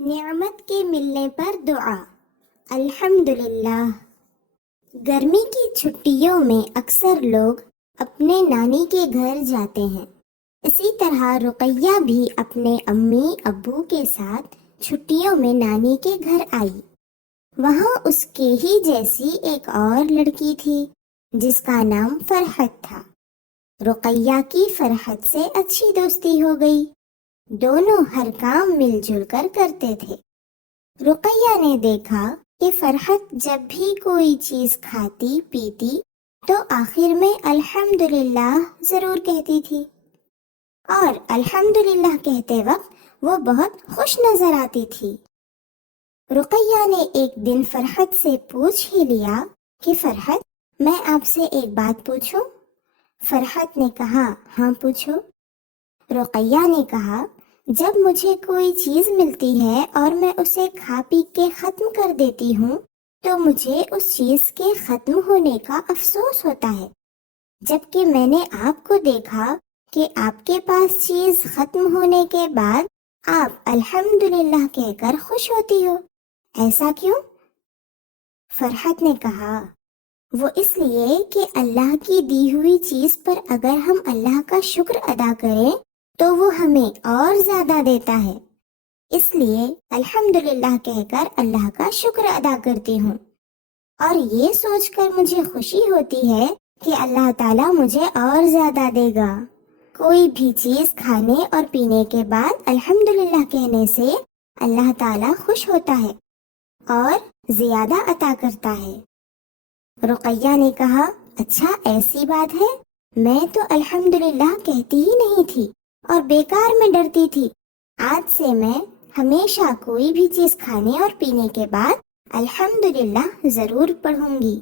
نعمت کے ملنے پر دعا۔ الحمدللہ۔ گرمی کی چھٹیوں میں اکثر لوگ اپنے نانی کے گھر جاتے ہیں۔ اسی طرح رقیہ بھی اپنے امی ابو کے ساتھ چھٹیوں میں نانی کے گھر آئی۔ وہاں اس کے ہی جیسی ایک اور لڑکی تھی جس کا نام فرحت تھا۔ رقیہ کی فرحت سے اچھی دوستی ہو گئی۔ دونوں ہر کام مل جل کر کرتے تھے۔ رقیہ نے دیکھا کہ فرحت جب بھی کوئی چیز کھاتی پیتی تو آخر میں الحمدللہ ضرور کہتی تھی، اور الحمدللہ کہتے وقت وہ بہت خوش نظر آتی تھی۔ رقیہ نے ایک دن فرحت سے پوچھ ہی لیا کہ فرحت، میں آپ سے ایک بات پوچھوں؟ فرحت نے کہا، ہاں پوچھو۔ رقیہ نے کہا، جب مجھے کوئی چیز ملتی ہے اور میں اسے کھا پی کے ختم کر دیتی ہوں تو مجھے اس چیز کے ختم ہونے کا افسوس ہوتا ہے، جبکہ میں نے آپ کو دیکھا کہ آپ کے پاس چیز ختم ہونے کے بعد آپ الحمدللہ کہہ کر خوش ہوتی ہو، ایسا کیوں؟ فرحت نے کہا، وہ اس لیے کہ اللہ کی دی ہوئی چیز پر اگر ہم اللہ کا شکر ادا کریں تو وہ ہمیں اور زیادہ دیتا ہے، اس لیے الحمدللہ کہہ کر اللہ کا شکر ادا کرتی ہوں، اور یہ سوچ کر مجھے خوشی ہوتی ہے کہ اللہ تعالیٰ مجھے اور زیادہ دے گا۔ کوئی بھی چیز کھانے اور پینے کے بعد الحمدللہ کہنے سے اللہ تعالیٰ خوش ہوتا ہے اور زیادہ عطا کرتا ہے۔ رقیہ نے کہا، اچھا ایسی بات ہے، میں تو الحمدللہ کہتی ہی نہیں تھی اور بیکار میں ڈرتی تھی، آج سے میں ہمیشہ کوئی بھی چیز کھانے اور پینے کے بعد الحمدللہ ضرور پڑھوں گی۔